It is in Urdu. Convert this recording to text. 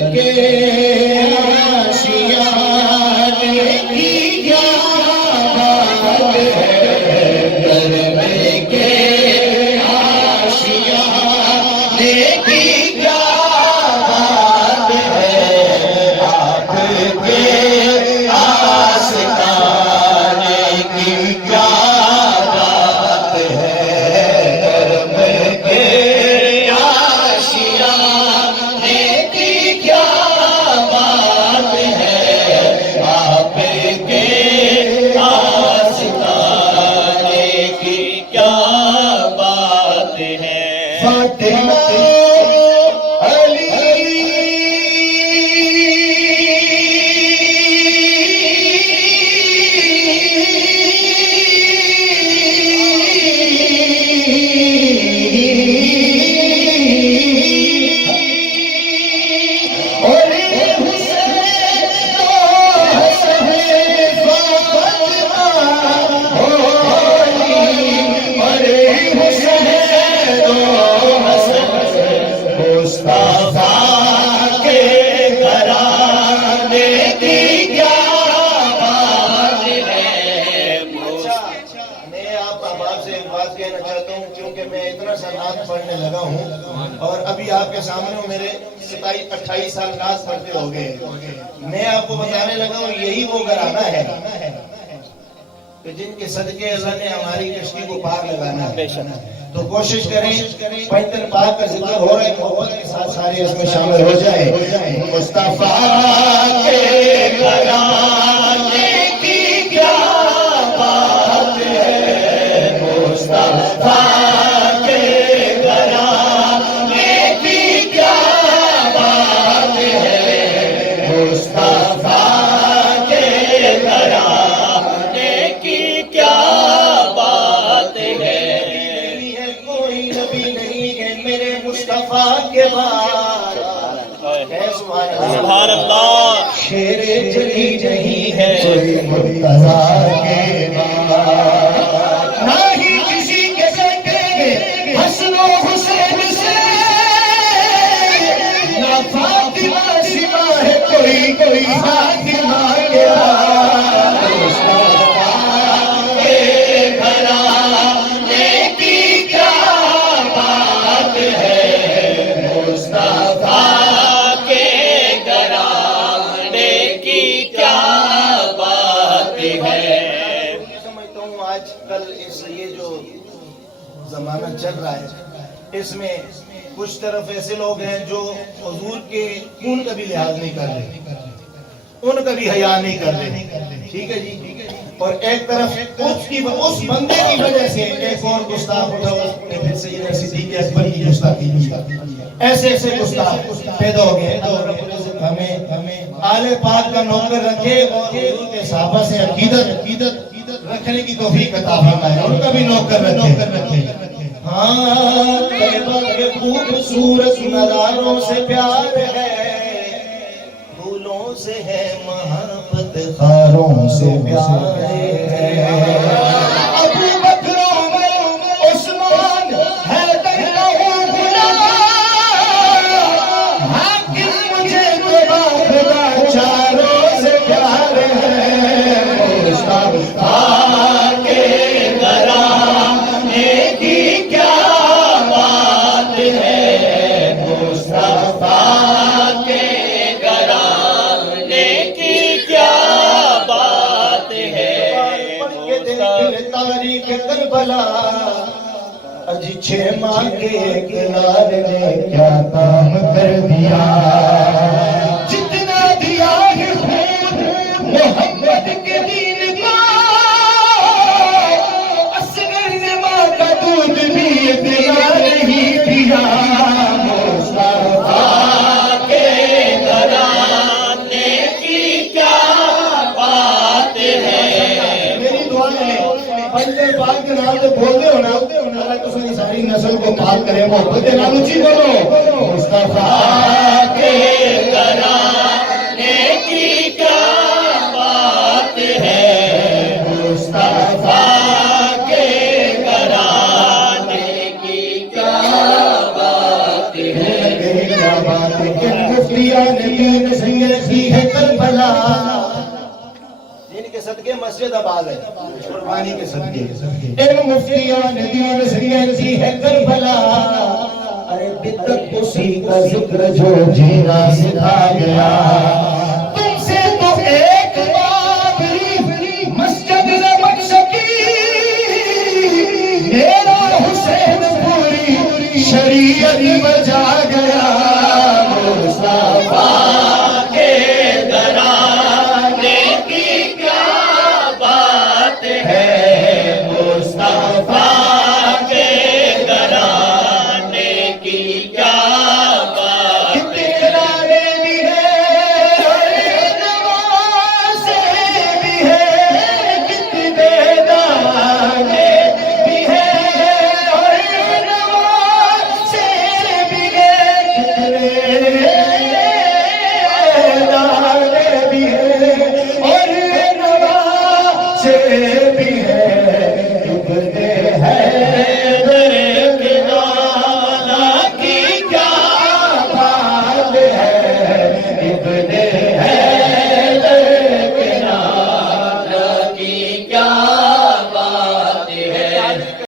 کے آشیانے کی کیا بات ہے، کرنے کے آشیانے کی کیا بات ہے، آپ کے آستانے کی کیا بات ہے، کرنے کے آشیانے کی کیا بات ہے، آپ کے آستانے کی کیا بات ہے۔ فاطمہ پڑھنے لگا ہوں اور ابھی آپ کے سامنے ہوں، میرے 27-28 سال ناز پڑھتے ہو گئے، میں آپ کو بتانے لگا ہوں یہی وہ گھرانہ ہے کہ جن کے صدقے اللہ نے ہماری کشتی کو پار لگانا ہے۔ تو کوشش کریں پنجتن پاک کا ذکر ہو رہا ہے، محبت کے ساتھ سارے اس میں شامل ہو جائیں۔ مصطفیٰ کے گھرانے کی کیا بات ہے، مصطفیٰ سبحان اللہ۔ شیر جلی نہیں ہے کوئی مرتضیٰ کے بعد، نہ ہی کسی کے سکے حسن و حسین سے، نہ فاطمہ سوا ہے کوئی فاطمہ کے بعد۔ مصطفیٰ کے گھرانے کی کیا بات ہے، مصطفیٰ زمانہ چل رہا ہے، اس میں کچھ طرف ایسے لوگ ہیں جو حضور کے خون کا بھی لحاظ نہیں کر رہے، ان کا بھی حیا نہیں کر رہے، ٹھیک ہے جی، اور ایک طرف اس بندے کی وجہ سے ایک اور گستاخ اٹھا پھر سیدنا صدیق اکبر کی گستاخی کی، ایسے گستاخ پیدا ہو گئے۔ ہمیں آل پاک کا نوکر رکھے اور حضور کے صحابہ سے عقیدت رکھنے کی توفیق عطا فرمائے، ان کا بھی نوکر رکھے۔ ہاں طیبہ کے خوبصورت نظاروں سے پیار ہے، پھولوں سے ہے محبت، خاروں سے پیار ہے۔ ابو بکر عمر عثمان حیدر غلام، حاکم مجھے تو خدا چاروں سے پیار ہے۔ مصطفیٰ کے گھرانے کی کیا بات ہے، مصطفیٰ کے گھرانے کی کیا بات ہے۔ تاریخ کربلا اجی 6 ماہ کے ایک لال نے کیا کام کر دیا، جتنا دیا ہے خون محمد کے دین کا، اصغر نے ماں کا دودھ بھی اتنا نہیں پیا۔ مصطفیٰ کے گھرانے کی کیا بات ہے۔ میری دعا ہے بندے پاک کے نام سے بول دے ہونا، اللہ تو ساری نسل کو پاک کرے، محبت کے نام اچھی بولو۔ مصطفیٰ کے گھرانے کی کیا بات ہے، مصطفیٰ کے گھرانے کی کیا بات ہے، کیا بات ہے۔ دین سے کی ہے کربلا، دین کے صدقے مسجد آباد ہے، قربانی کے صدقے ان مفتیان دین سے کی ہے کربلا، ارے بدت اسی کا ذکر جو جینا سکھا گیا، تم سے تو ایک بابری مسجد نہ بن سکی، میرا حسین پوری شریعت بجا گیا، مصطفیٰ کے گھرانے کی کیا بات ہے، مصطفیٰ کے گھرانے کی کیا بات ہے، کتنا بھی ہے نوازے بھی ہے، کتنے دانے بھی ہے اور نوازے بھی ہے، کتنے دانے بھی ہے اور نوازے بھی